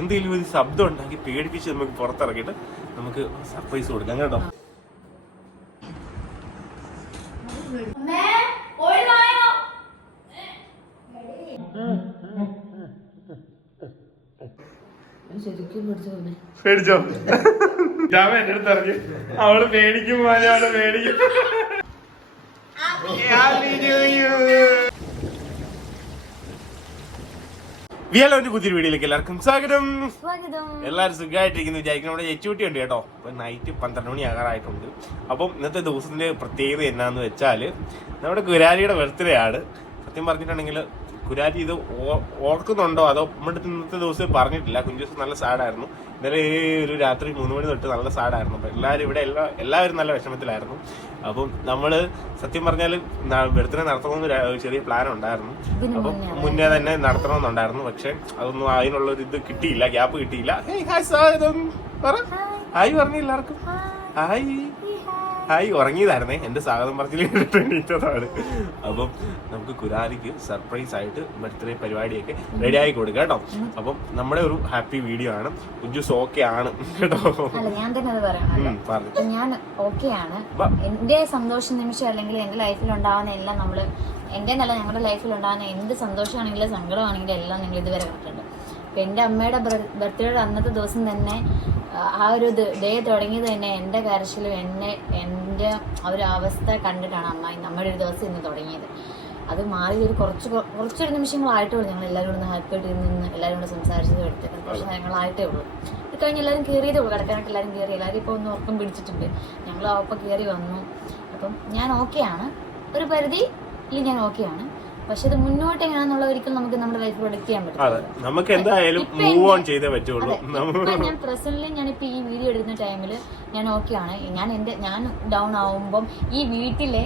എന്തെങ്കിലും ഒരു ശബ്ദം ഉണ്ടാക്കി പേടിപ്പിച്ച് നമുക്ക് പുറത്തിറക്കിയിട്ട് നമുക്ക് സർപ്രൈസ് കൊടുക്കാം കേട്ടോ. പേടിച്ചോ? ഞാൻ എന്റെ അടുത്ത് അറിഞ്ഞു അവള് പേടിക്കും, അവള് പേടിക്കും. വിയാലോന്റെ പുതിയൊരു വീഡിയോയിലേക്ക് എല്ലാവർക്കും സ്വാഗതം. എല്ലാവരും സുഖമായിട്ടിരിക്കുന്നു വിചാരിക്കുന്നു. നമ്മുടെ എച്ചുകുട്ടി ഉണ്ട് കേട്ടോ. ഇപ്പൊ നൈറ്റ് 12 മണി ആകാറായിട്ടുണ്ട്. അപ്പം ഇന്നത്തെ ദിവസത്തിന്റെ പ്രത്യേകത എന്നാന്ന് വെച്ചാല് നമ്മുടെ കുരാലിയുടെ ബർത്ത്ഡേ ആണ്. സത്യം പറഞ്ഞിട്ടുണ്ടെങ്കിൽ കുരാലി ഇത് ഓർക്കുന്നുണ്ടോ അതോ നമ്മുടെ ഇന്നത്തെ ദിവസം പറഞ്ഞിട്ടില്ല. കുഞ്ചൂസ് നല്ല സാഡായിരുന്നു. ഇന്നലെ ഒരു രാത്രി 3 മണി തൊട്ട് നല്ല സാഡായിരുന്നു. അപ്പൊ എല്ലാവരും ഇവിടെ എല്ലാവരും നല്ല വിഷമത്തിലായിരുന്നു. അപ്പം നമ്മള് സത്യം പറഞ്ഞാൽ ബർത്ത്ഡേ നടത്തണമെന്ന് ചെറിയ പ്ലാൻ ഉണ്ടായിരുന്നു. അപ്പം മുന്നേ തന്നെ നടത്തണമെന്നുണ്ടായിരുന്നു. പക്ഷെ അതൊന്നും അതിനുള്ളൊരു ഇത് കിട്ടിയില്ല, ഗ്യാപ്പ് കിട്ടിയില്ല. ഹായ് പറഞ്ഞു എല്ലാവർക്കും. ഹായ് ഉറങ്ങിയതായിരുന്നേ. എന്റെ സ്വാഗതം പറഞ്ഞിട്ട് കേട്ടിട്ടുണ്ടാണ്. അപ്പം നമുക്ക് കുരാലിക്ക് സർപ്രൈസ് ആയിട്ട് ബർത്ത്ഡേ പരിപാടിയൊക്കെ റെഡി ആയി കൊടുക്കാം കേട്ടോ. അപ്പം നമ്മുടെ ഒരു ഹാപ്പി വീഡിയോ ആണ്. കുഞ്ചൂസ് ഓക്കെ ആണ് കേട്ടോ. ഞാൻ തന്നെ അത് പറയാം. ഞാൻ ഓക്കെ ആണ്. എന്റെ സന്തോഷ നിമിഷം അല്ലെങ്കിൽ എന്റെ ലൈഫിൽ ഉണ്ടാകുന്ന എല്ലാം നമ്മള് എന്റെ നല്ല ഞങ്ങളുടെ ലൈഫിൽ ഉണ്ടാകുന്ന എന്ത് സന്തോഷമാണെങ്കിലും സങ്കടമാണെങ്കിലും എല്ലാം നിങ്ങൾ ഇതുവരെ കണ്ടിട്ടുണ്ട്. അപ്പൊ എന്റെ അമ്മയുടെ ബർത്ത്ഡേയുടെ അന്നത്തെ ദിവസം തന്നെ ആ ഒരു ഡേ തുടങ്ങിയത് തന്നെ എൻ്റെ കരച്ചിലും എൻ്റെ ആ ഒരു അവസ്ഥ കണ്ടിട്ടാണ് നമ്മുടെ ഒരു ദിവസം ഇന്ന് തുടങ്ങിയത്. അത് മാറി ഒരു കുറച്ചൊരു നിമിഷങ്ങളായിട്ടേ ഉള്ളൂ. ഞങ്ങൾ എല്ലാവരും കൂടെ ഹാപ്പി ആയിട്ട് നിന്ന് എല്ലാവരും കൂടെ സംസാരിച്ചത് എടുത്തിട്ട് കുറച്ച് കാര്യങ്ങളായിട്ടേ ഉള്ളൂ. ഇത് കഴിഞ്ഞ് എല്ലാവരും കയറിയതേ ഉള്ളൂ. കിടക്കാനായിട്ട് എല്ലാവരും കയറി. എല്ലാവരും ഇപ്പോൾ ഒന്ന് ഉറക്കം പിടിച്ചിട്ടുണ്ട്. ഞങ്ങൾ ഒപ്പം കയറി വന്നു. അപ്പം ഞാൻ ഓക്കെയാണ്. ഒരു പരിധിയിൽ ഞാൻ ഓക്കെയാണ്. പക്ഷെ ഇത് മുന്നോട്ട് എങ്ങനെയാണെന്നുള്ള ഒരിക്കലും നമുക്ക് നമ്മുടെ ലൈഫ് പ്രൊഡക്റ്റ് ചെയ്യാൻ പറ്റും. നമുക്ക് എന്തായാലും മൂവ് ഓൺ ചെയ്തേ പറ്റുള്ളൂ. ഞാൻ പ്രസന്റ്ലി ഞാനിപ്പോ ഈ വീഡിയോ എടുക്കുന്ന ടൈമിൽ ഞാൻ ഓക്കെയാണ്. ഞാൻ ഡൗൺ ആവുമ്പം ഈ വീട്ടിലെ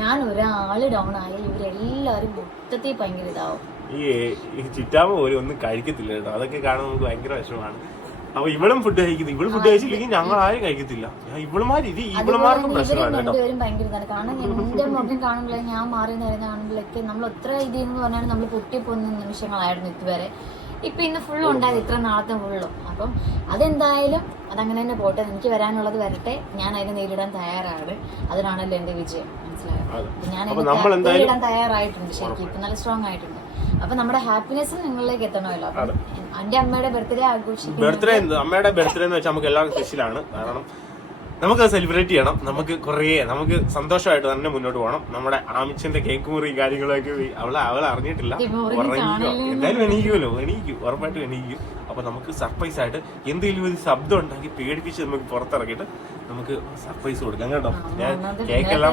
ഞാൻ ഒരാള് ഡൗൺ ആയാൽ ഇവരെല്ലാവരും മൊത്തത്തിൽ ഭയങ്കര ഇതാവും. ഈ ചിറ്റാമ പോലും ഒന്നും കഴിക്കത്തില്ല കേട്ടോ. അതൊക്കെ കാണാൻ നമുക്ക് ഭയങ്കര വിഷമമാണ്. അപ്പൊ ഇവളും ഫുഡ് കഴിക്കുന്നു. ഇവള് ഫുഡ് കഴിച്ചില്ലെങ്കിൽ ഞങ്ങൾ ആരും കഴിക്കത്തില്ല. ഇവളുമാർക്കും പ്രശ്നമാണ് കേട്ടോ. ഭയങ്കര ഇതാണ്. കാരണം എന്റെ മുഖം കാണുമ്പോഴേ ഞാൻ മാറി നേരുന്ന കാണുമ്പോഴൊക്കെ നമ്മൾ എത്ര ഇതെന്ന് പറഞ്ഞാൽ നമ്മൾ പൊട്ടിപ്പോകുന്ന നിമിഷങ്ങളായിരുന്നു ഇതുവരെ. ഇപ്പൊ ഇന്ന് ഫുള്ളും ഉണ്ടായത് ഇത്ര നാളത്തെ ഫുള്ളും. അപ്പം അതെന്തായാലും അതങ്ങനെ തന്നെ പോട്ടെ. എനിക്ക് വരാനുള്ളത് വരട്ടെ. ഞാൻ അതിനെ നേരിടാൻ തയ്യാറാണ്. അതിനാണല്ലോ എന്റെ വിജയം. മനസ്സിലായോ? ഞാൻ നേരിടാൻ തയ്യാറായിട്ടുണ്ട്. ശരിക്കും ഇപ്പൊ നല്ല സ്ട്രോങ് ആയിട്ടുണ്ട്. അപ്പൊ നമ്മുടെ ഹാപ്പിനെസ് നിങ്ങളിലേക്ക് എത്തണമല്ലോ. എന്റെ അമ്മയുടെ ബർത്ത്ഡേ ആഘോഷിക്കും. അമ്മയുടെ ബർത്ത്ഡേ എന്ന് വെച്ചാൽ നമുക്ക് എല്ലാവർക്കും സ്പെഷ്യലാണ്. കാരണം നമുക്ക് സെലിബ്രേറ്റ് ചെയ്യണം. നമുക്ക് സന്തോഷമായിട്ട് തന്നെ മുന്നോട്ട് പോകണം. നമ്മുടെ ആമിച്ചന്റെ കേക്ക് മുറി കാര്യങ്ങളൊക്കെ അവൾ അറിഞ്ഞിട്ടില്ല. എന്തായാലും എണീക്കും ഉറപ്പായിട്ടും എണീക്കും. അപ്പൊ നമുക്ക് സർപ്രൈസ് ആയിട്ട് എന്തെങ്കിലും ഒരു ശബ്ദം ഉണ്ടാക്കി പേടിപ്പിച്ച് നമുക്ക് പുറത്തിറക്കിയിട്ട് നമുക്ക് സർപ്രൈസ് കൊടുക്കാം കേട്ടോ. ഞാൻ കേക്കെല്ലാം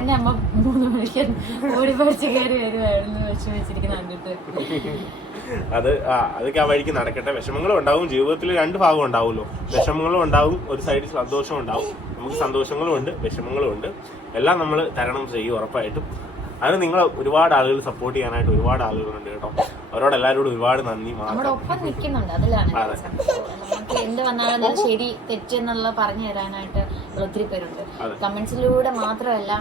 അതൊക്കെ ആ വഴിക്ക് നടക്കട്ടെ. വിഷമങ്ങളും ഉണ്ടാവും. ജീവിതത്തിൽ 2 ഭാഗം ഉണ്ടാവുമല്ലോ. വിഷമങ്ങളും ഉണ്ടാവും, ഒരു സൈഡിൽ സന്തോഷവും ഉണ്ടാവും. നമുക്ക് സന്തോഷങ്ങളും ഉണ്ട്, വിഷമങ്ങളും ഉണ്ട്. എല്ലാം നമ്മൾ തരണം ചെയ്യും ഉറപ്പായിട്ടും. അതിന് നിങ്ങൾ ഒരുപാട് ആളുകൾ സപ്പോർട്ട് ചെയ്യാനായിട്ട് ഒരുപാട് ആളുകളുണ്ട് കേട്ടോ. അവരോട് എല്ലാവരോടും ഒരുപാട് നന്ദി. എന്ത് വന്നാലും ശരി തെറ്റെന്നുള്ള പറഞ്ഞു തരാനായിട്ട് ഒത്തിരി പേരുണ്ട്. കമന്റ്സിലൂടെ മാത്രമല്ല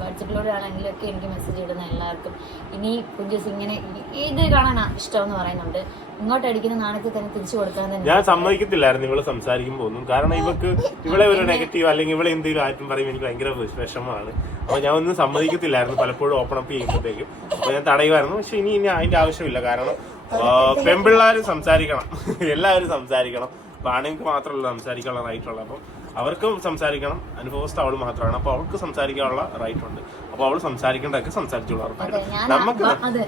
വാട്സപ്പിലൂടെ ആണെങ്കിലും ഒക്കെ എനിക്ക് മെസ്സേജ് ഇടുന്ന എല്ലാവർക്കും ഇനി കുഞ്ചൂസ് ഇങ്ങനെ ഇത് കാണാൻ ഇഷ്ടമെന്ന് പറയുന്നുണ്ട്. ഇങ്ങോട്ട് അടിക്കുന്ന നാണയത്തിൽ തന്നെ തിരിച്ചു കൊടുക്കാൻ തന്നെ ഞാൻ സമ്മതിക്കത്തില്ലായിരുന്നു ഇവള് സംസാരിക്കുമ്പോ ഒന്നും. കാരണം ഇവളെ ഒരു നെഗറ്റീവ് അല്ലെങ്കിൽ ഇവളെ എന്തെങ്കിലും ആറ്റും പറയും എനിക്ക് ഭയങ്കര വിഷമമാണ്. അപ്പൊ ഞാൻ ഒന്നും സമ്മതിക്കത്തില്ലായിരുന്നു പലപ്പോഴും ഓപ്പൺ അപ്പ് ചെയ്യുമ്പോഴത്തേക്കും. അപ്പൊ ഞാൻ തടയുമായിരുന്നു. പക്ഷെ ഇനി അതിന്റെ ആവശ്യമില്ല. കാരണം പെൺപിള്ളേരും സംസാരിക്കണം, എല്ലാവരും സംസാരിക്കണം. അപ്പൊ ആണുങ്ങൾക്ക് മാത്രമല്ല സംസാരിക്കാനുള്ള റൈറ്റ് ഉള്ളത്. അപ്പം അവർക്കും സംസാരിക്കണം. അനുഭവസ്ഥ അവള് മാത്രമാണ്. അപ്പൊ അവൾക്ക് സംസാരിക്കാനുള്ള റൈറ്റ് ഉണ്ട്. അപ്പൊ അവള് സംസാരിക്കേണ്ടതൊക്കെ സംസാരിച്ചോളൂ. നമുക്ക്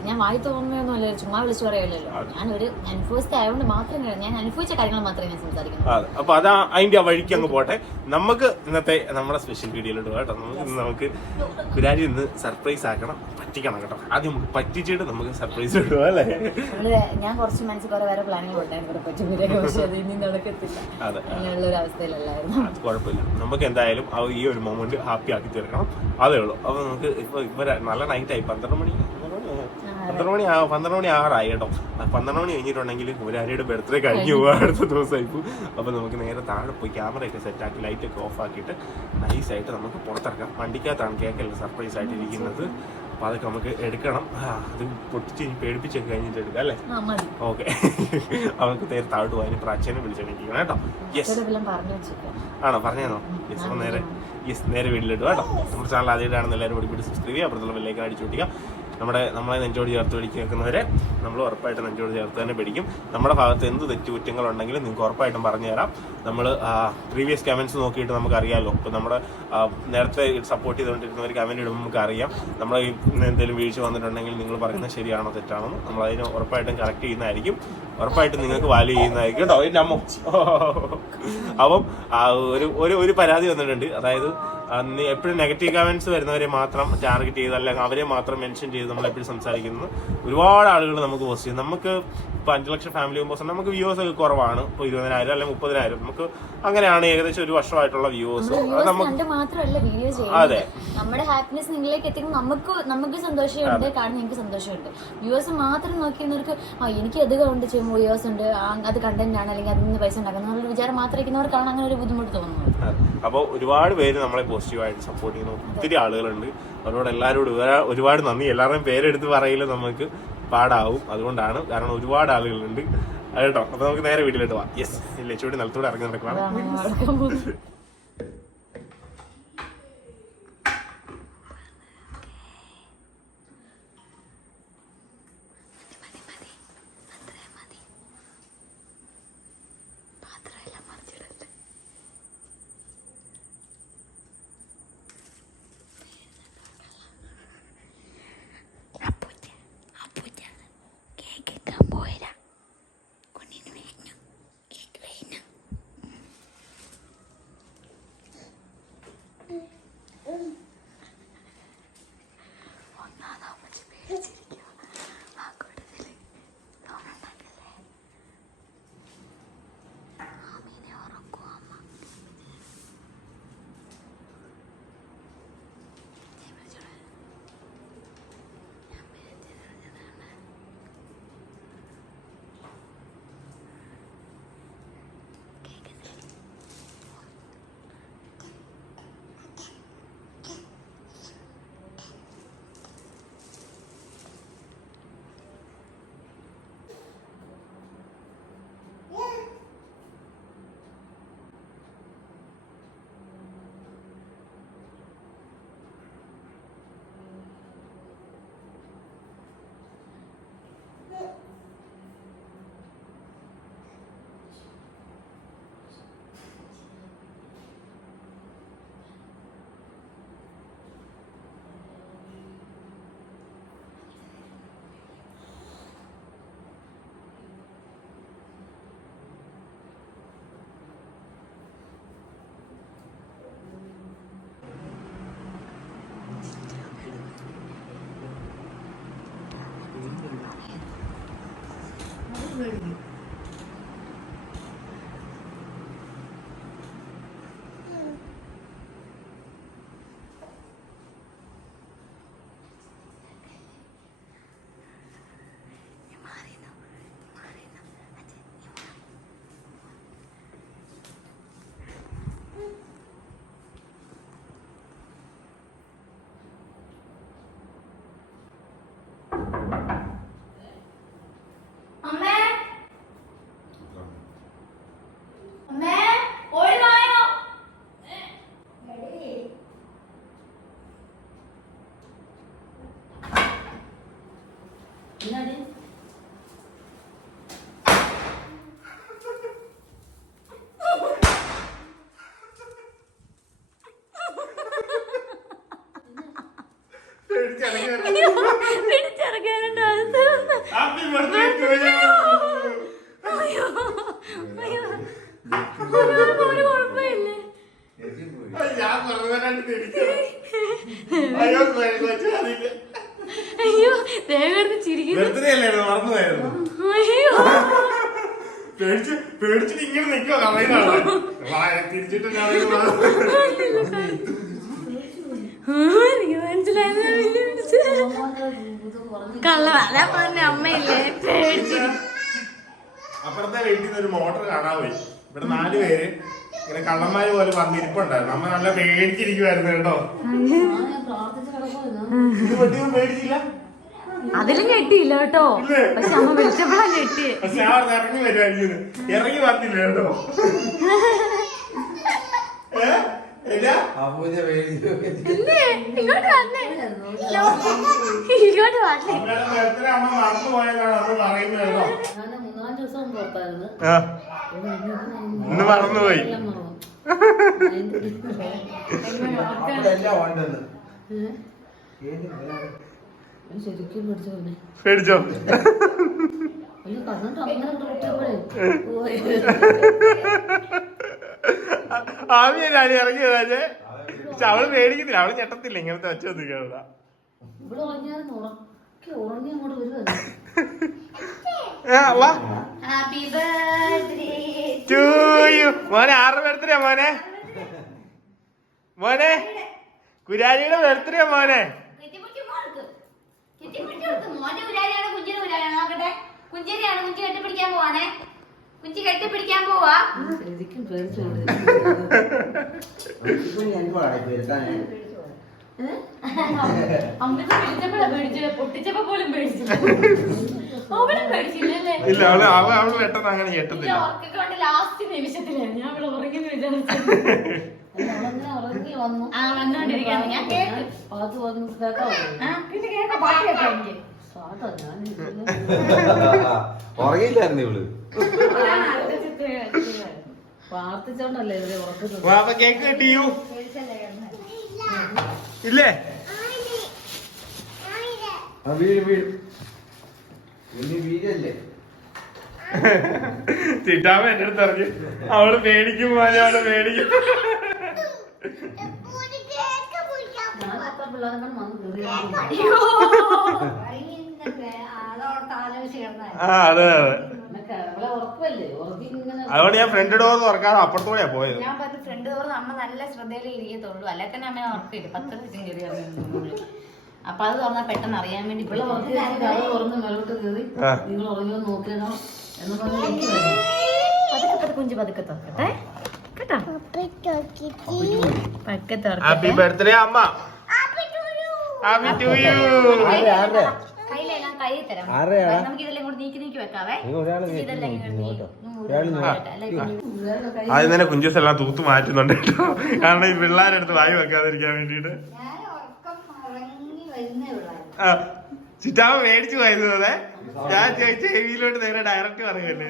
ഞാൻ വായി തോന്നുന്നൊന്നുമല്ല, ചുമ്മാ വിളിച്ചു പറയല്ലോ. ഞാനൊരു അനുഭവസ്ഥ ആയതുകൊണ്ട് മാത്രം ഞാൻ അനുഭവിച്ച കാര്യങ്ങൾ മാത്രമേ ഞാൻ സംസാരിക്കുന്നു. അതെ. അപ്പൊ അത് അതിന്റെ വഴിക്ക് അങ്ങ് പോട്ടെ. നമുക്ക് ഇന്നത്തെ നമ്മുടെ സ്പെഷ്യൽ വീഡിയോയിലോട്ട് കേട്ടോ. നമുക്ക് കുരാലി ഇന്ന് സർപ്രൈസ് ആക്കണം, പറ്റിക്കണം കേട്ടോ. ആദ്യം നമുക്ക് പറ്റിച്ചിട്ട് നമുക്ക് സർപ്രൈസ് കിട്ടുക അല്ലേ. ഞാൻ കുറച്ച് മനസ്സിൽ കുറെ വേറെ പ്ലാനുകൾ ഉണ്ടായിരുന്നു പറ്റുമ്പോഴേക്കും. പക്ഷെ അത് ഇനി നടക്കത്തില്ല. അങ്ങനെയുള്ള ഒരു അവസ്ഥയിലല്ലായിരുന്നു. കുഴപ്പമില്ല. നമുക്ക് എന്തായാലും ഈ ഒരു മൊമെന്റ് ഹാപ്പി ആക്കി തീർക്കണം. അതേ ഉള്ളൂ. അപ്പൊ നമുക്ക് ഇപ്പൊ നല്ല നൈറ്റായി. 12 മണി ആറായി കേട്ടോ. 12 മണി കഴിഞ്ഞിട്ടുണ്ടെങ്കിൽ കുരാലിയുടെ ബർത്ത്ഡേ കഴിഞ്ഞു പോകാൻ അടുത്ത ദിവസമായിപ്പോ. അപ്പൊ നമുക്ക് നേരെ താഴെ പോയി ക്യാമറയൊക്കെ സെറ്റാക്കി ലൈറ്റൊക്കെ ഓഫ് ആക്കിയിട്ട് നൈസായിട്ട് നമുക്ക് പുറത്തിറക്കാം. വണ്ടിക്കകത്താണ് കേക്കല്ല സർപ്രൈസ് ആയിട്ട് ഇരിക്കുന്നത്. അപ്പോൾ അതൊക്കെ നമുക്ക് എടുക്കണം. അത് പൊട്ടിച്ച് പേടിപ്പിച്ചൊക്കെ കഴിഞ്ഞിട്ട് എടുക്കാം അല്ലേ? ഓക്കെ. അവർക്ക് നേരെ താഴോട്ട് പോകാൻ പ്രാച്ചേനെ വിളിച്ചെണീക്കണം കേട്ടോ. യെസ് ആണോ പറഞ്ഞോ? യെസ് നേരെ വീട്ടിലിട്ടു കേട്ടോ. നമ്മുടെ ചാനൽ ആദ്യമായിട്ടാണെന്ന് എല്ലാവരും ഓടി സബ്സ്ക്രൈബ് ചെയ്യുക. അപ്പുറത്തുള്ള ബെല്ലൈക്കൻ അടിച്ചു പൊട്ടിക്കുക. നമ്മളെ നെഞ്ചോട് ചേർത്ത് പിടിക്കുക കേൾക്കുന്നവരെ നമ്മൾ ഉറപ്പായിട്ടും നെഞ്ചോട് ചേർത്ത് തന്നെ പിടിക്കും. നമ്മുടെ ഭാഗത്ത് എന്ത് തെറ്റുകുറ്റങ്ങളുണ്ടെങ്കിലും നിങ്ങൾക്ക് ഉറപ്പായിട്ടും പറഞ്ഞു തരാം. നമ്മൾ പ്രീവിയസ് കമൻസ് നോക്കിയിട്ട് നമുക്കറിയാമല്ലോ. ഇപ്പോൾ നമ്മുടെ നേരത്തെ സപ്പോർട്ട് ചെയ്തുകൊണ്ടിരുന്നവർ കമൻറ്റ് ഇടുമ്പോൾ നമുക്കറിയാം നമ്മൾ എന്തെങ്കിലും വീഴ്ച വന്നിട്ടുണ്ടെങ്കിൽ നിങ്ങൾ പറയുന്നത് ശരിയാണോ തെറ്റാണോ നമ്മളതിന് ഉറപ്പായിട്ടും കറക്റ്റ് ചെയ്യുന്നതായിരിക്കും. ഉറപ്പായിട്ടും നിങ്ങൾക്ക് വാല്യൂ ചെയ്യുന്നതായിരിക്കും കേട്ടോ. എൻ്റെ അമ്മ അപ്പം ഒരു പരാതി വന്നിട്ടുണ്ട്. അതായത് എപ്പോഴും നെഗറ്റീവ് കമന്റ്സ് വരുന്നവരെ മാത്രം ടാർഗറ്റ് ചെയ്ത് അല്ലെങ്കിൽ അവരെ മാത്രം മെൻഷൻ ചെയ്ത് നമ്മൾ എപ്പോഴും സംസാരിക്കുന്നത് ഒരുപാട് ആളുകൾ നമുക്ക് പോസ്റ്റ് ചെയ്യും. നമുക്ക് ഇപ്പോൾ 5 ലക്ഷം ഫാമിലി മെമ്പേഴ്സ് നമുക്ക് വ്യൂവേഴ്സ് ഒക്കെ കുറവാണ്. ഇപ്പോൾ 20,000 അല്ലെങ്കിൽ 30,000 നമുക്ക് അങ്ങനെയാണ് ഏകദേശം ഒരു വർഷമായിട്ടുള്ള വ്യൂവേഴ്സ്. അതെ, നമ്മുടെ ഹാപ്പിനെസ് നിങ്ങളിലേക്ക് എത്തിക്കുമ്പോൾ നമുക്ക് സന്തോഷമുണ്ട്, കാരണം നിങ്ങൾക്ക് സന്തോഷമുണ്ട്. വ്യൂവേഴ്സ് മാത്രം നോക്കിയവർക്ക് എനിക്ക് അത് കൊണ്ട് ചെയ്യുമ്പോൾ വ്യൂവേഴ്സ് ഉണ്ട്, അത് കണ്ടന്റ് ആണ്, അല്ലെങ്കിൽ അതിൽ നിന്ന് പൈസ ഉണ്ടാക്കുന്ന ഒരു വിചാരം മാത്രം ഇരിക്കുന്നവർക്കാണ് അങ്ങനെ ഒരു ബുദ്ധിമുട്ട് തോന്നുന്നത്. അപ്പോൾ ഒരുപാട് പേര് നമ്മളെ പോസിറ്റീവായിട്ട് സപ്പോർട്ട് ചെയ്യുന്ന ഒത്തിരി ആളുകളുണ്ട്. അവരോട് എല്ലാവരോടും ഒരുപാട് നന്ദി. എല്ലാവരുടെയും പേരെടുത്ത് പറയില്ല നമുക്ക് പാടാവും, അതുകൊണ്ടാണ്. കാരണം ഒരുപാട് ആളുകളുണ്ട് കേട്ടോ. അപ്പോൾ നമുക്ക് നേരെ വീട്ടിലോട്ട് പോവാം. യെസ് ലച്ചുകൂടി നിലത്തൂടെ ഇറങ്ങി നടക്കണം. പേടിച്ചിട്ട് ഇങ്ങനെ നിൽക്കുക തിരിച്ചിട്ട് അമ്മയില്ലേ അപ്പുറത്തെ വീട്ടിൽ നിന്ന് ഒരു മോട്ടർ കാണാൻ പോയി. ഇവിടെ 4 പേര് ഇങ്ങനെ കള്ളന്മാര് പോലെ വന്നിരിപ്പുണ്ടായിരുന്നു. നമ്മ നല്ല പേടിച്ചിരിക്കുവായിരുന്നു കേട്ടോ. പേടിച്ചില്ല, അതിലും ഞെട്ടിയില്ല കേട്ടോ. പക്ഷെ അമ്മ വിളിച്ചപ്പോഴാ ഞെട്ടി. പക്ഷെ ആ ഇറങ്ങി വരുമായിരിക്കും, ഇറങ്ങി വന്നില്ല കേട്ടോ. ഇങ്ങോട്ട് വന്നേ, ഇങ്ങോട്ട് വന്നേ. അമ്മ മറന്നു പോയതാണ് അമ്മ പറയുന്നത് കേട്ടോ. ഇന്ന് മറന്നുപോയി. പേടിച്ചോ? ആമിയാണ് ഇറങ്ങിയതേ. പക്ഷെ അവള് പേടിക്കുന്നില്ല, അവള് ഞെട്ടത്തില്ല. ഇങ്ങനത്തെ വെച്ച് വന്നിരിക്കാ. മോനെ 6 ബർത്ത്ഡേ മോനെ, മോനെ കുരാരിയുടെ ബർത്ത്ഡേ മോനെ. കുഞ്ചേരിയാണ് കുഞ്ചി കെട്ടിപ്പിടിക്കാൻ പോവാണേ. കുഞ്ചി കെട്ടിപ്പിടിക്കാൻ പോവാ. പൊട്ടിച്ചപ്പോ പോലും പേടിച്ചില്ല. ഇല്ല, അവള് പെട്ടെന്ന് അങ്ങനെ ഞെട്ടത്തില്ല. ലാസ്റ്റ് നിമിഷത്തിലാണ് ഞാൻ ഇവിടെ ഉറങ്ങി വിചാരിച്ചത്. വന്നോണ്ടിരിക്കാണ് ഞാൻ കേക്ക് ഉറങ്ങിയില്ലായിരുന്നു ഇവള്. പ്രാർത്ഥിച്ചോണ്ടല്ലേ കേക്ക് കിട്ടിയോ? ഇല്ലേ? വീഴല്ലേ? ചിട്ടാമ എന്റെ അടുത്ത് പറഞ്ഞു അവള് പേടിക്കും മോനെ, അവള് പേടിക്കും. ആ അതെ അതെ. അതുകൊണ്ട് ഞാൻ ഫ്രണ്ട് ഡോർ തുറക്കാതെ അപ്പുറത്തൂടെയാ പോയത്. ഞാൻ പറഞ്ഞു ഫ്രണ്ട് ഡോർ നമ്മ നല്ല ശ്രദ്ധയിൽ ഇരിക്കത്തുള്ളൂ, അല്ലെ തന്നെ അമ്മ ഉറപ്പില്ല. 10 ലക്ഷം കയറി അപ്പൊ അത് തുറന്നാൽ പെട്ടെന്ന് അറിയാൻ വേണ്ടി കുഞ്ചു പതുക്കെ തുറക്കട്ടെ കേട്ടോ. പതുക്കെ ഹാപ്പി ബർത്ത്ഡേ അമ്മ. Happy to you. കയ്യിലെല്ലാം കൈ തരാം. നമുക്ക് ഇതെല്ലാം കൂടി നീക്കി നീക്കി വെക്കാവേ. ആദ്യം തന്നെ കുഞ്ചൂസ് എല്ലാം തൂത്ത് മാറ്റുന്നുണ്ട് കേട്ടോ, കാരണം ഈ പിള്ളേരെടുത്ത് വായി വെക്കാതിരിക്കാൻ വേണ്ടിട്ട്. ആ ചിറ്റാമ മേടിച്ചു പോയത് അതെ. ഞാൻ ചോദിച്ച ഹെവിയിലോട്ട് നേരെ ഡയറക്റ്റ് പറയുമല്ലേ.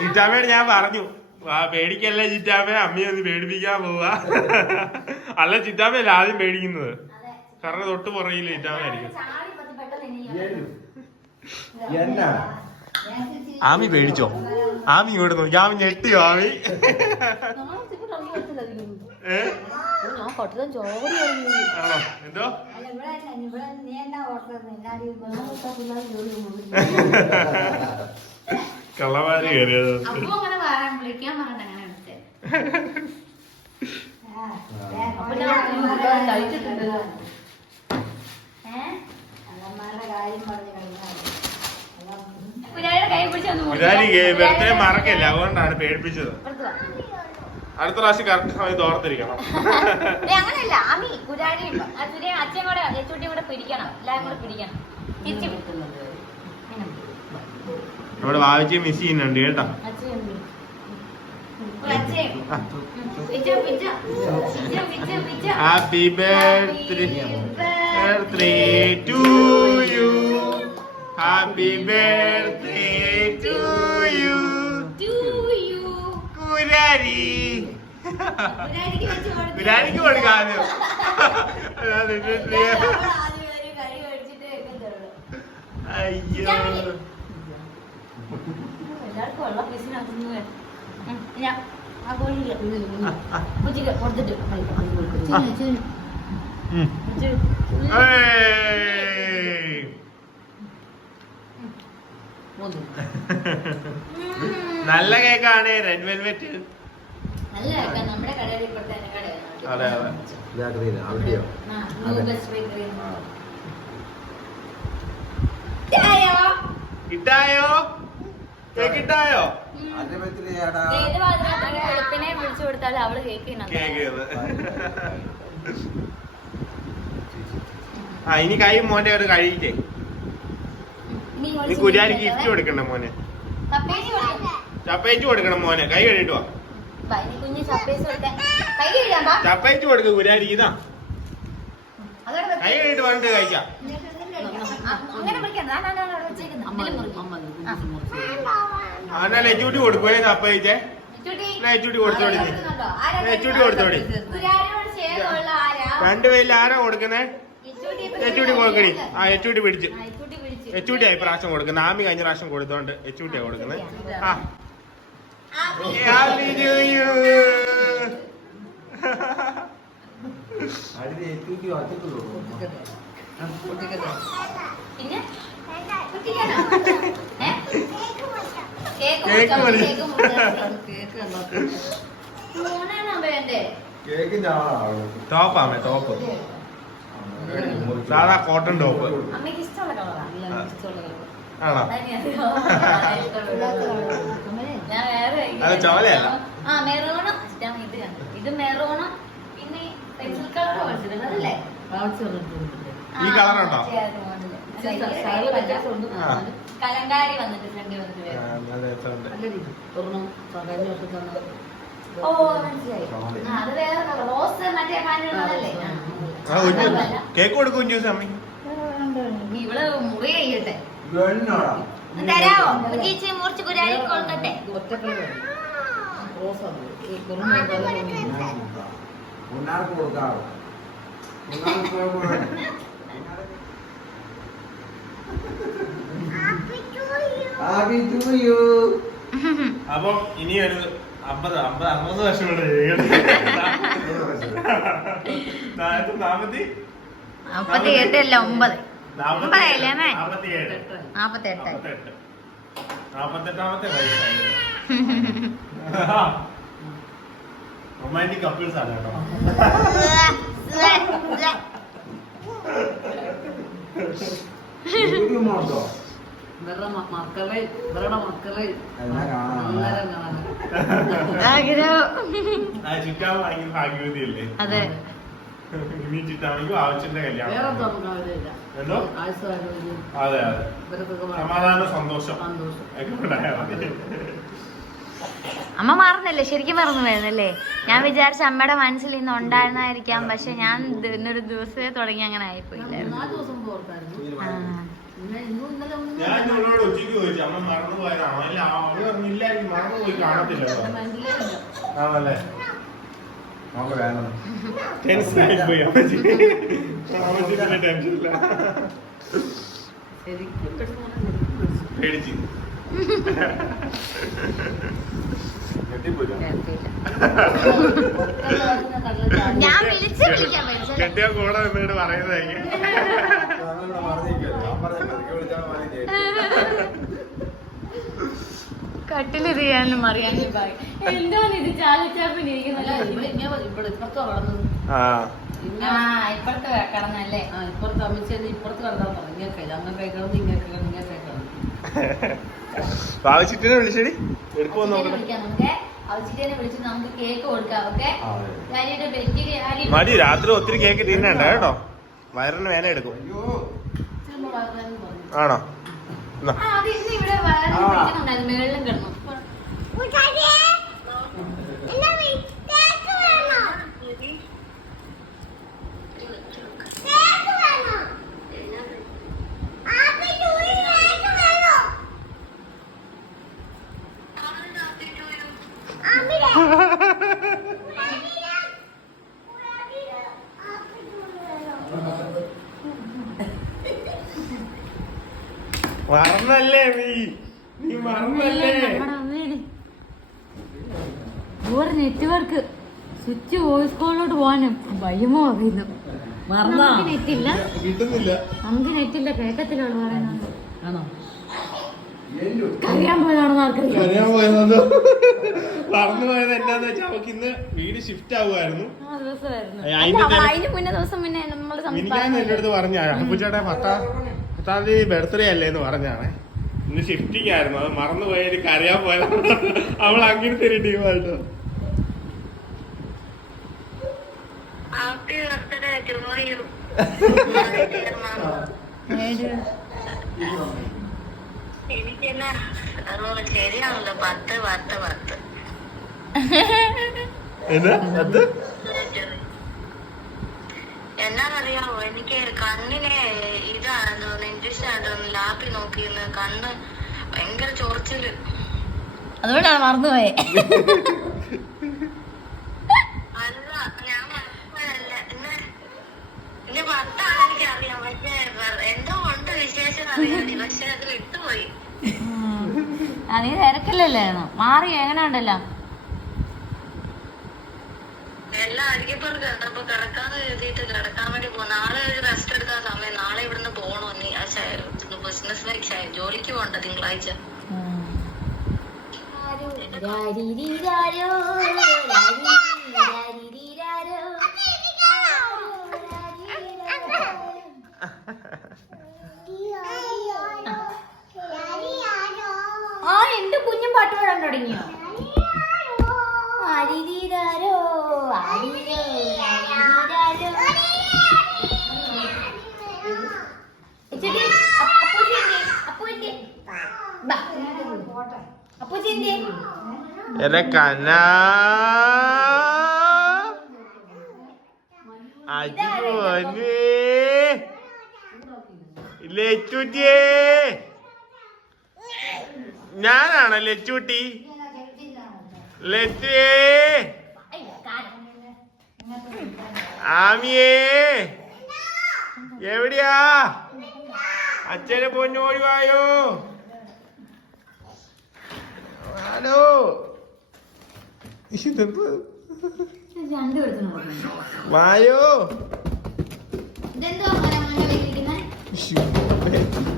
ചിറ്റാമയോട് ഞാൻ പറഞ്ഞു പേടിക്കല്ലേ ചിറ്റാമ, അമ്മയെ ഒന്ന് പേടിപ്പിക്കാൻ പോവാ. അല്ല ചിറ്റാമയല്ല ആദ്യം പേടിക്കുന്നത്, കാരണം തൊട്ട് പുറകില്ല ചിറ്റാമയായിരിക്കും. ആമി പേടിച്ചോ? ആമി ഇങ്ങോട്ട് നോക്കി, ആമി ഞെട്ടിയോ? ആമി ആണോ? എന്തോ കള്ളമാരി കയറിയത്. ബർത്ത്ഡേ മറക്കല്ലേ, അതുകൊണ്ടാണ് പേടിപ്പിച്ചത്. അടുത്ത പ്രാവശ്യം കറക്റ്റ് സമയത്ത് ഓർത്തിരിക്കണം. അങ്ങനെയല്ല ആമി കുരാടി അച്ഛൻ കൂടെ ചേച്ചൂട്ടി കൂടെ പിടിക്കണം, എല്ലാരും കൂടെ പിടിക്കണം. തിരിച്ചു നമ്മുടെ വാവിച്ച് മിസ് ചെയ്യുന്നുണ്ട് കേട്ടോ. Happy birthday to you. Happy birthday to you. കുരാരി കുരാരിക്ക് കൊടുക്കാതെ അയ്യോ. എല്ലാവർക്കും ഉള്ള പീസിനകത്തുനിന്ന് കൊടുത്തിട്ട് നല്ല കേക്കാണ്, റെഡ് വെൽവെറ്റ്. നല്ല കേക്കാണ്, നമ്മുടെ കടയിൽ ഇപ്പോഴത്തെ അതെ അതെ. കിട്ടായോ? കേക്ക് ഇട്ടായോ? ഏത് ഭാഗത്ത് വെളുപ്പിനെ വിളിച്ചു കൊടുത്താൽ അവള് കേക്ക് കേക്ക് ആ ഇനി കൈ മോന്റെ ഒരു കഴിയില്ലേ? നീ കുര്യാരി ഗിഫ്റ്റ് കൊടുക്കണ്ട മോനെ. ചപ്പേറ്റ് കൊടുക്കണം മോനെ. കൈ കഴിയിട്ട് വാ. ചപ്പേറ്റ് കൊടുക്ക കുര്യാരി. ഇതാ കൈ കഴിയിട്ട് വന്നിട്ട് കഴിക്കാം. ആണാ ലച്ചൂട്ടി കൊടുക്കുവേ ചപ്പേറ്റേ. ലച്ചൂട്ടി കൊടുത്തോടി. ലച്ചൂട്ടി കൊടുത്തോടി. രണ്ടുപേരിൽ ആരാ കൊടുക്കുന്നേ? എച്ചൂട്ടി കൊടുക്കണി. ആ എച്ചൂട്ടി പിടിച്ച്. എച്ചൂട്ടിയാ ഇപ്രാവശ്യം കൊടുക്കുന്നത്. ആമി കഴിഞ്ഞ പ്രാവശ്യം കൊടുത്തോണ്ട് എച്ചൂട്ടിയാ കൊടുക്കുന്നത്. ആ ടോപ്പാമേ ടോപ്പ്. സാധാ കോട്ടൺ ടോപ്പ് ആണോ? അത് ചോലയല്ല. ഇത് മെറൂണും പിന്നെ പെൻസിൽ കളർ അല്ലേ? ഈ കളറുണ്ടോ? കലങ്കാരി വന്നിട്ട് ഫ്രണ്ട് വന്നിട്ട്. ഓ മനസ്സിലായി. അത് വേറെ കളർ. റോസ് മറ്റേ കളറല്ലേ? കേക്ക് കൊടുക്കും ജ്യൂസ് അമ്മ. ഇവള് മുറി കഴിയട്ടെ. തരാവോ? ചേച്ചി മുറിച്ച് കുരാരി കൊടുക്കട്ടെ. അപ്പൊ ഇനി ഒരു 50-60 വർഷം കൂടെ 48 അല്ല 9. 48ാമത്തെ വയസ്സായി. റൊമാൻറ്റിക് കപ്പിൾസ് ആണ് കേട്ടോ. ചിറ്റാവ് ഭയങ്കര ഭാഗ്യവതിയല്ലേ? അതെ. ഇനി ചിറ്റാവിക്കും ആവശ്യത്തിന്റെ കല്യാണം. എന്തോ? അതെ അതെ. സമാധാനം സന്തോഷം ഒക്കെ ഉണ്ടായാൽ മതി. അമ്മ മറന്നല്ലേ? ശരിക്കും മറന്നു വരുന്നല്ലേ? ഞാൻ വിചാരിച്ച അമ്മയുടെ മനസ്സിൽ ഇന്ന് ഉണ്ടായിരുന്നായിരിക്കാം. പക്ഷെ ഞാൻ ഇന്നൊരു ദിവസമേ തുടങ്ങി അങ്ങനെ ആയിപ്പോയില്ലായിരുന്നു. ഞാൻ നിങ്ങളോട് ഉച്ചയ്ക്ക് ചോദിച്ചു അമ്മ മറന്നു പോയതാണോ? അല്ല അവര് പറഞ്ഞില്ലായിരിക്കും. മറന്നു പോയി കാണത്തില്ലല്ലോ. ആണല്ലേ? ടെൻഷനായിപ്പോയി അമ്മച്ചി. അമ്മച്ചിന്റെ ടെൻഷനില്ല. പേടിച്ച് ഞാൻ വിളിക്കാൻ കെട്ടിയ കൂടെ നിന്നിട്ട് പറയുന്നതായിരിക്കും. കട്ടിലെറിയാനും അറിയാനും പറയും. എന്താണ് ഇത് ചാലിച്ചാപ്പിനിരിക്കുന്നല്ലോ? ഇപ്പുറത്ത് കടന്നല്ലേ? ഇപ്പുറത്ത് അമ്മച്ചി ഇപ്പുറത്ത് കടന്നാൽ പറഞ്ഞു. ഇങ്ങനെ അങ്ങനെ കഴിക്കണം ഇങ്ങനെ കഴിക്കണം. ഭാവിച്ചിട്ടിനെ വിളിച്ചടി മതി. രാത്രി ഒത്തിരി കേക്ക് തിന്നണ്ട കേട്ടോ. വയറിന് വേല എടുക്കും. ആണോ? മേളിലും കിടന്നു. മറന്നല്ലേ നീ മറന്നല്ലേ? നെറ്റ്വർക്ക് സ്വിച്ച് വോയിസ് കോളിലോട്ട് പോവാൻ ഭയമോ അറിയുന്നു. നെറ്റില്ല, കിട്ടുന്നില്ല. നമുക്ക് നെറ്റില്ല, കേക്കത്തിലുള്ള പറയുന്നത്. ആണോ? കറിയാൻ പോയതാണെന്ന് ആർക്കറിയാം. അറിയാൻ പോയത് പറഞ്ഞു പോയത് എന്താന്ന് വെച്ചാൽ അവക്ക് ഇന്ന് വീട് ഷിഫ്റ്റ് ആവുമായിരുന്നു. അതിന് മുന്നേ ദിവസം മുന്നേ നമ്മള് എനിക്ക് എന്റെ അടുത്ത് പറഞ്ഞ അപ്പുച്ചേട്ടാ 10-ാം തീയതി ബർത്ത്ഡേ അല്ലേ എന്ന് പറഞ്ഞാണ്. ഇന്ന് ഷിഫ്റ്റിംഗ് ആയിരുന്നു, അത് മറന്നു പോയാൽ കരയാൻ പോയാ അവൾ അങ്ങനത്തെ ഒരു ടീമായിട്ടോ. ശരിയാണല്ലോ 10 10 10 എന്നാന്നറിയാവോ, എനിക്ക് കണ്ണിനെ ഇതാണെന്ന് തോന്നുന്നു, ഇഞ്ചക്ഷൻ ആണെന്ന് ലാപ്പിൽ നോക്കിയിരുന്ന് കണ്ണ് ഭയങ്കര ചോർച്ചില്. അതുകൊണ്ടാണ് മറന്നുപോയെ. അല്ല ഞാൻ മനസ്സിലല്ല, ഇന്ന് 10 എനിക്ക് അറിയാം, പക്ഷെ എന്തോ ഉണ്ട് വിശേഷം അറിയാം, പക്ഷെ അത് വിട്ടുപോയി. നീ തിരക്കില്ലല്ലോ, മാറി എങ്ങനെ ഉണ്ടല്ലോ. എല്ലാം അരികപ്പുറത്ത് അപ്പൊ കിടക്കാന്ന് എഴുതിയിട്ട് കിടക്കാൻ വേണ്ടി പോകും. നാളെ ഒരു റെസ്റ്റ് എടുക്കാൻ സമയം, നാളെ ഇവിടുന്ന് പോണോ നീ ബിസിനസ് ലൈക്ക് ജോലിക്ക് പോണ്ട തിങ്കളാഴ്ച. ആ എന്റെ കുഞ്ഞും പാട്ട് പാടാൻ തുടങ്ങിയോ? ആരിരാരോ ലച്ചൂട്ടിയേ, ഞാനാണ് ലച്ചൂട്ടി. ലച്ചുവേ, ആമിയേ, എവിടെയാ? അച്ഛനെ പൊന്നോടി വായോ. ഹലോ, വായോ.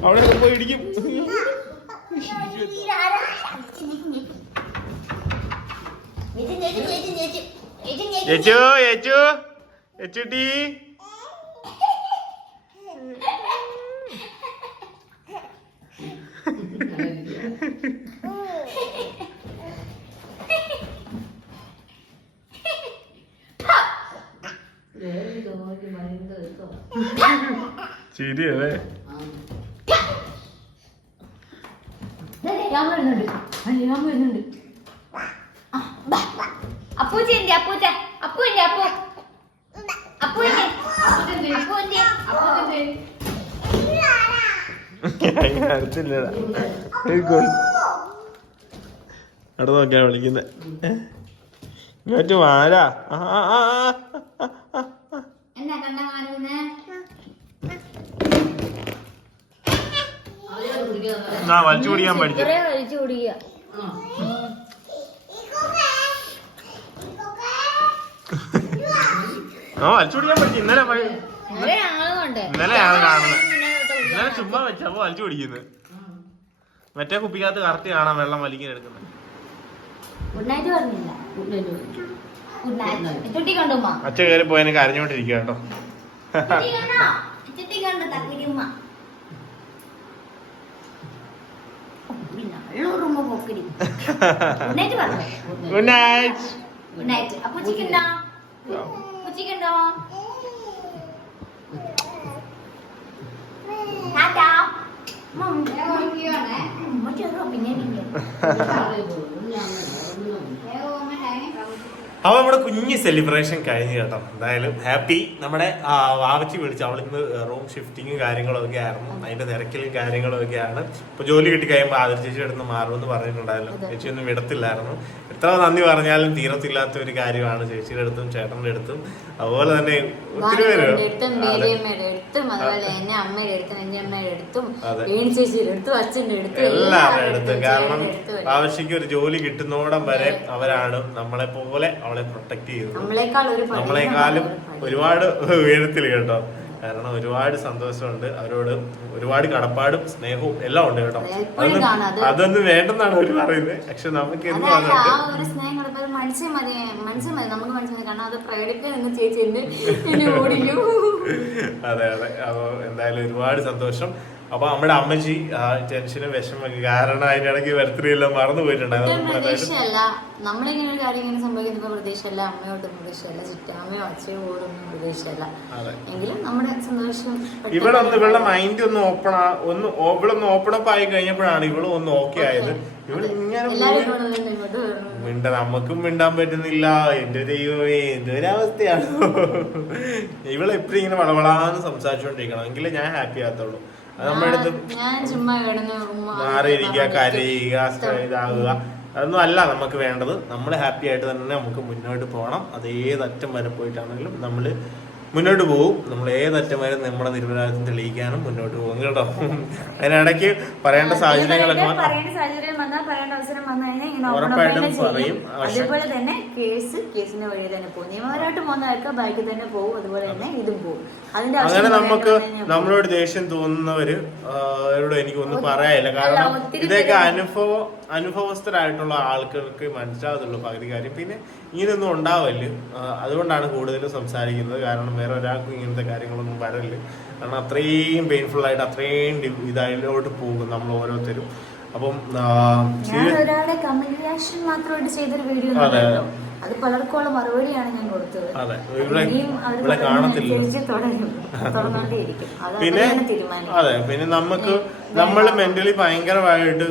അവിടെ പോയി ഇടിക്കും. യേച്ചു യേച്ചു യേച്ചുട്ടി, ശരിയല്ലേ? അപ്പൂച്ചി അപ്പൂച്ച അപ്പൂന്റെ അപ്പൂ അപ്പൂന്റെ അപ്പൂന്റെ അടുത്തില്ലടാ, അവിടെ നോക്കിയാ വിളിക്കുന്നെ. ഇങ്ങോട്ട് മാരാ. എന്നാ കണ്ട മാറുന്നേ? വലിച്ചു കുടിക്കാൻ പഠിച്ചു. വലിച്ചു കുടിക്കുക. വലിച്ചു കുടിക്കാൻ പഠിച്ചു. ഇന്നലെ ഞങ്ങള് കാണുന്നത്, ഇന്നലെ ചുമ്മാ വെച്ചപ്പോ വലിച്ചു കുടിക്കുന്നത്. മറ്റേ കുപ്പിക്കകത്ത് കറക്റ്റ് കാണാം വെള്ളം വലിക്കാൻ എടുക്കുന്നത്. അച്ഛൻ കയറി പോയതിന് കരഞ്ഞോണ്ടിരിക്കുക കേട്ടോ. Good night. Good night. അപ്പൊ ചിക്കൻ അപ്പൊ നമ്മുടെ കുഞ്ഞ് സെലിബ്രേഷൻ കഴിഞ്ഞു കേട്ടോ. എന്തായാലും ഹാപ്പി. നമ്മുടെ വാവച്ചി വിളിച്ചു, അവളിന്ന് റൂം ഷിഫ്റ്റിങ്ങും കാര്യങ്ങളൊക്കെ ആയിരുന്നു, അതിന്റെ തിരക്കിലും കാര്യങ്ങളൊക്കെയാണ്. ഇപ്പൊ ജോലി കിട്ടി കഴിയുമ്പോൾ ആതിര ചേച്ചിയുടെ അടുത്ത് മാറുമെന്ന് പറഞ്ഞിട്ടുണ്ടായിരുന്നു. ചേച്ചി ഒന്നും വിടത്തില്ലായിരുന്നു. എത്ര നന്ദി പറഞ്ഞാലും തീരത്തില്ലാത്ത ഒരു കാര്യമാണ് ചേച്ചിയുടെ അടുത്തും ചേട്ടന്റെ അടുത്തും. അതുപോലെ തന്നെ ഒത്തിരി പേര് എല്ലാവരുടെ അടുത്തും. കാരണം ആവശ്യക്ക് ഒരു ജോലി കിട്ടുന്നോടം വരെ അവരാണ് നമ്മളെ പോലെ അവളെ പ്രൊട്ടക്ട് ചെയ്തത്. നമ്മളെക്കാളും ഒരുപാട് ഉയരത്തിൽ കേട്ടോ. കാരണം ഒരുപാട് സന്തോഷമുണ്ട് അവരോട്, ഒരുപാട് കടപ്പാടും സ്നേഹവും എല്ലാം ഉണ്ട് കേട്ടോ. അതൊന്നും വേണ്ടെന്നാണ് അവര് പറയുന്നത്. പക്ഷെ നമുക്ക് അതെ അതെ. അപ്പൊ എന്തായാലും ഒരുപാട് സന്തോഷം. അപ്പൊ നമ്മുടെ അമ്മച്ചി ടെൻഷനും വിഷമൊക്കെ കാരണം അതിന്റെ ഇടയ്ക്ക് ബർത്ത്ഡേ എല്ലാം മറന്നു പോയിട്ടുണ്ടായിരുന്നു. പ്രതീക്ഷയല്ല നമ്മളിങ്ങനെ ഒരു കാര്യം ഇങ്ങനെ സംഭവിക്കുന്നപ്പോ പ്രതീക്ഷയല്ല, അമ്മയോട്ടും പ്രതീക്ഷയല്ല, ചിറ്റാമ്മയോ അച്ഛയോ ഓടൊന്നും പ്രതീക്ഷയല്ല. എങ്കിലും നമ്മുടെ സന്തോഷം ഇവളുടെ മൈൻഡ് ഒന്ന് ഇവളൊന്ന് ഓപ്പൺ അപ്പ് ആയി കഴിഞ്ഞപ്പോഴാണ് ഇവള് ഒന്ന് ഓക്കെ ആയത്. ഇവള് ഇങ്ങനെ നമുക്കും മിണ്ടാൻ പറ്റുന്നില്ല. എന്റെ ദൈവമേ എന്തൊരവസ്ഥയാണ്. ഇവളെപ്പോഴും ഇങ്ങനെ വളവളാന്ന് സംസാരിച്ചോണ്ടിരിക്കണം എങ്കിലേ ഞാൻ ഹാപ്പി ആകത്തുള്ളൂ. അത് നമ്മുടെ അടുത്ത് മാറിയിരിക്കുക, കരയുക, ഇതാകുക അതൊന്നും അല്ല നമുക്ക് വേണ്ടത്. നമ്മൾ ഹാപ്പി ആയിട്ട് തന്നെ നമുക്ക് മുന്നോട്ട് പോകണം. അത് ഏതറ്റം വരെ പോയിട്ടാണെങ്കിലും നമ്മൾ മുന്നോട്ട് പോകും. നമ്മൾ ഏതറ്റം വരെ നമ്മുടെ നിരപരാധിത്വം തെളിയിക്കാനും മുന്നോട്ട് പോകും കേട്ടോ. അതിനിടയ്ക്ക് പറയേണ്ട സാഹചര്യങ്ങളൊക്കെ ഉറപ്പായിട്ടും പറയും. അതേപോലെ തന്നെ കേസിന്റെ വഴി തന്നെ പോകും. നിയമപരമായിട്ട് പോകുന്ന ആൾക്ക് ബൈക്കിൽ തന്നെ പോകും, അതുപോലെ തന്നെ ഇതും പോകും. അങ്ങനെ നമുക്ക് നമ്മളോട് ദേഷ്യം തോന്നുന്നവരോട് എനിക്കൊന്നും പറയാനില്ല. കാരണം ഇതൊക്കെ അനുഭവസ്ഥരായിട്ടുള്ള ആൾക്കാർക്ക് മനസ്സിലാകത്തുള്ളൂ പകുതി കാര്യം. പിന്നെ ഇങ്ങനെയൊന്നും ഉണ്ടാവല്. അതുകൊണ്ടാണ് കൂടുതലും സംസാരിക്കുന്നത്. കാരണം വേറെ ഒരാൾക്കും ഇങ്ങനത്തെ കാര്യങ്ങളൊന്നും വരല്. കാരണം അത്രയും പെയിൻഫുൾ ആയിട്ട് അത്രയും ഇതായിലോട്ട് പോകും നമ്മൾ ഓരോരുത്തരും. അപ്പം ഒരാളുടെ കമന്റ് റിയാക്ഷൻ മാത്രമായിട്ട് ചെയ്തൊരു വീഡിയോ അത് പലർക്കുള്ള മറുപടിയാണ് ഞാൻ കൊടുത്തത്. പിന്നെ നമ്മൾ മെന്റലി ഭയങ്കരമായിട്ട്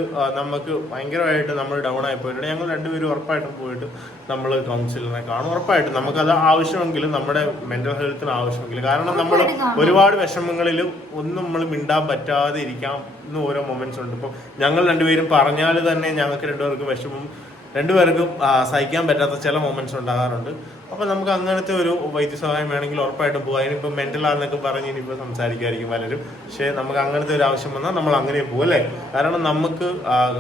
നമ്മൾ ഡൗൺ ആയി പോയിട്ടുണ്ട്. ഞങ്ങൾ രണ്ടുപേരും ഉറപ്പായിട്ടും പോയിട്ട് നമ്മൾ കൗൺസിലറിനെ കാണും. ഉറപ്പായിട്ടും നമുക്കത് ആവശ്യമെങ്കിലും നമ്മുടെ മെന്റൽ ഹെൽത്തിന് ആവശ്യമെങ്കിലും. കാരണം നമ്മൾ ഒരുപാട് വിഷമങ്ങളിൽ ഒന്നും നമ്മൾ മിണ്ടാൻ പറ്റാതെ ഇരിക്കാം ഓരോ മൊമെന്റ്സ് ഉണ്ട്. ഇപ്പം ഞങ്ങൾ രണ്ടുപേരും പറഞ്ഞാൽ തന്നെ ഞങ്ങൾക്ക് രണ്ടുപേർക്കും സഹിക്കാൻ പറ്റാത്ത ചില മൊമെന്റ്സ് ഉണ്ടാകാറുണ്ട്. അപ്പൊ നമുക്ക് അങ്ങനത്തെ ഒരു വൈദ്യസഹായം വേണമെങ്കിൽ ഉറപ്പായിട്ടും പോകും. അതിനിപ്പോ മെന്റലാന്നൊക്കെ പറഞ്ഞ് ഇനിയിപ്പോ സംസാരിക്കുമായിരിക്കും പലരും. പക്ഷെ നമുക്ക് അങ്ങനത്തെ ഒരു ആവശ്യം വന്നാൽ നമ്മൾ അങ്ങനെ പോകും അല്ലേ. കാരണം നമുക്ക്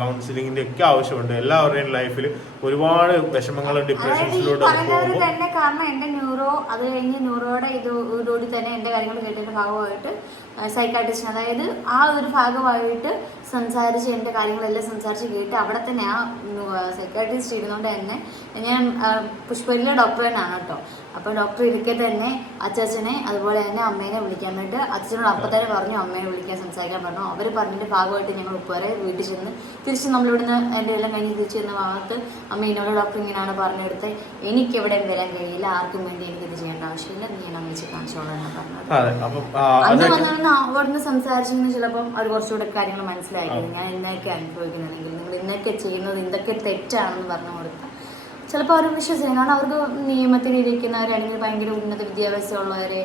കൗൺസിലിങ്ങിന്റെ ഒക്കെ ആവശ്യമുണ്ട്. എല്ലാവരുടെയും ലൈഫിൽ ഒരുപാട് വിഷമങ്ങളും ഡിപ്രഷൻസിലൂടെ പോകുമ്പോൾ കാരണം എന്റെ ന്യൂറോ അത് കഴിഞ്ഞ് ന്യൂറോയുടെ ഇതോടുകൂടി തന്നെ എന്റെ കാര്യങ്ങൾ കേട്ടതിന്റെ ഭാഗമായിട്ട് സൈക്കാട്രിസ്റ്റ്, അതായത് ആ ഒരു ഭാഗമായിട്ട് സംസാരിച്ച് എൻ്റെ കാര്യങ്ങളെല്ലാം സംസാരിച്ച് കേട്ട് അവിടെ തന്നെ ആ സൈക്കാട്രിസ്റ്റ് ഇരുന്നുകൊണ്ട് തന്നെ ഞാൻ പുഷ്പയിലെ ഡോക്ടർ തന്നെയാണ് കേട്ടോ. അപ്പോൾ ഡോക്ടർ ഇരിക്കെ തന്നെ അച്ചാച്ചനെ അതുപോലെ തന്നെ അമ്മേനെ വിളിക്കാൻ വേണ്ടി അച്ഛനോട് അപ്പത്തന്നെ പറഞ്ഞു അമ്മേനെ വിളിക്കാൻ സംസാരിക്കാൻ പറഞ്ഞു. അവർ പറഞ്ഞതിൻ്റെ ഭാഗമായിട്ട് ഞങ്ങൾ ഉപ്പവരെ വീട്ടിൽ ചെന്ന് തിരിച്ച് നമ്മളിവിടുന്ന് എൻ്റെ എല്ലാം കഴിഞ്ഞ് തിരിച്ചു ചെന്ന ഭാഗത്ത് അമ്മ എന്നോട് ഡോക്ടർ ഇങ്ങനെയാണ് പറഞ്ഞെടുത്ത് എനിക്ക് എവിടെയും വരാൻ കഴിയില്ല, ആർക്കും വേണ്ടി എനിക്കിത് ചെയ്യേണ്ട ആവശ്യമില്ല, ഞാൻ അമ്മച്ച് കാണിച്ചോളാം എന്ന് പറഞ്ഞത്. അന്ന് വന്നവന്ന് അവിടുന്ന് സംസാരിച്ചെങ്കിൽ ചിലപ്പം അവർ കുറച്ചുകൂടെ കാര്യങ്ങൾ മനസ്സിലായിരിക്കും. ഞാൻ ഇന്നൊക്കെ അനുഭവിക്കുന്നുണ്ടെങ്കിൽ നിങ്ങൾ ഇന്നൊക്കെ ചെയ്യുന്നത് ഇതൊക്കെ തെറ്റാണെന്ന് പറഞ്ഞു കൊടുത്താൽ ചിലപ്പോൾ അവർ വിശ്വസിക്കും. കാരണം അവർക്ക് നിയമത്തിലിരിക്കുന്നവരാണെങ്കിൽ ഭയങ്കര ഉന്നത വിദ്യാഭ്യാസമുള്ളവരെ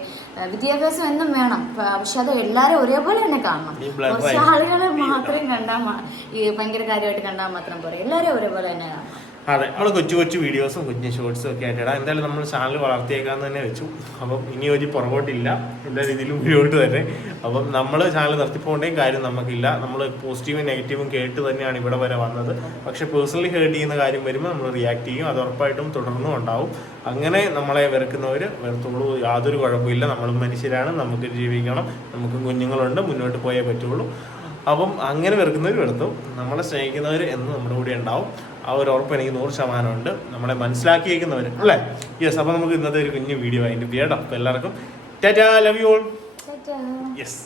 വിദ്യാഭ്യാസം എന്നും വേണം. പക്ഷെ അത് എല്ലാവരും ഒരേപോലെ തന്നെ കാണണം. കുറച്ച് ആളുകളെ മാത്രം കണ്ടാൽ ഭയങ്കര കാര്യമായിട്ട് കണ്ടാൽ മാത്രം പോരെ, എല്ലാവരും ഒരേപോലെ തന്നെ കാണണം. അതെ, നമ്മൾ കൊച്ചു കൊച്ചു വീഡിയോസും കുഞ്ഞു ഷോർട്സും ഒക്കെ ആയിട്ട് ഇടാം. എന്തായാലും നമ്മൾ ചാനൽ വളർത്തിയേക്കാന്ന് തന്നെ വെച്ചു. അപ്പം ഇനി ഒരു പുറകോട്ടില്ല, എല്ലാ രീതിയിലും മുന്നോട്ട് തന്നെ. അപ്പം നമ്മൾ ചാനൽ നിർത്തിപ്പോകേണ്ടയും കാര്യം നമുക്കില്ല. നമ്മൾ പോസിറ്റീവും നെഗറ്റീവും കേട്ട് തന്നെയാണ് ഇവിടെ വരെ വന്നത്. പക്ഷെ പേഴ്സണലി ഹേർട്ട് ചെയ്യുന്ന കാര്യം വരുമ്പോൾ നമ്മൾ റിയാക്ട് ചെയ്യും. അത് ഉറപ്പായിട്ടും തുടർന്നും ഉണ്ടാവും. അങ്ങനെ നമ്മളെ വെറുക്കുന്നവർ വെറുത്തുള്ളൂ, യാതൊരു കുഴപ്പമില്ല. നമ്മളും മനുഷ്യരാണ്, നമുക്ക് ജീവിക്കണം, നമുക്ക് കുഞ്ഞുങ്ങളുണ്ട്, മുന്നോട്ട് പോയേ പറ്റുള്ളൂ. അപ്പം അങ്ങനെ വെറുക്കുന്നവർ വെറുത്തും, നമ്മളെ സ്നേഹിക്കുന്നവർ എന്ന് നമ്മുടെ കൂടെ ഉണ്ടാവും. ആ ഒരു ഉറപ്പ് എനിക്ക് 100% ഉണ്ട്. നമ്മളെ മനസ്സിലാക്കിയേക്കുന്നവർ അല്ലേ. യെസ്, അപ്പോൾ നമുക്ക് ഇന്നത്തെ ഒരു കുഞ്ഞു വീഡിയോ അതിൻ്റെ കേട്ടോ. അപ്പോൾ എല്ലാവർക്കും Tata, love you all. Yes.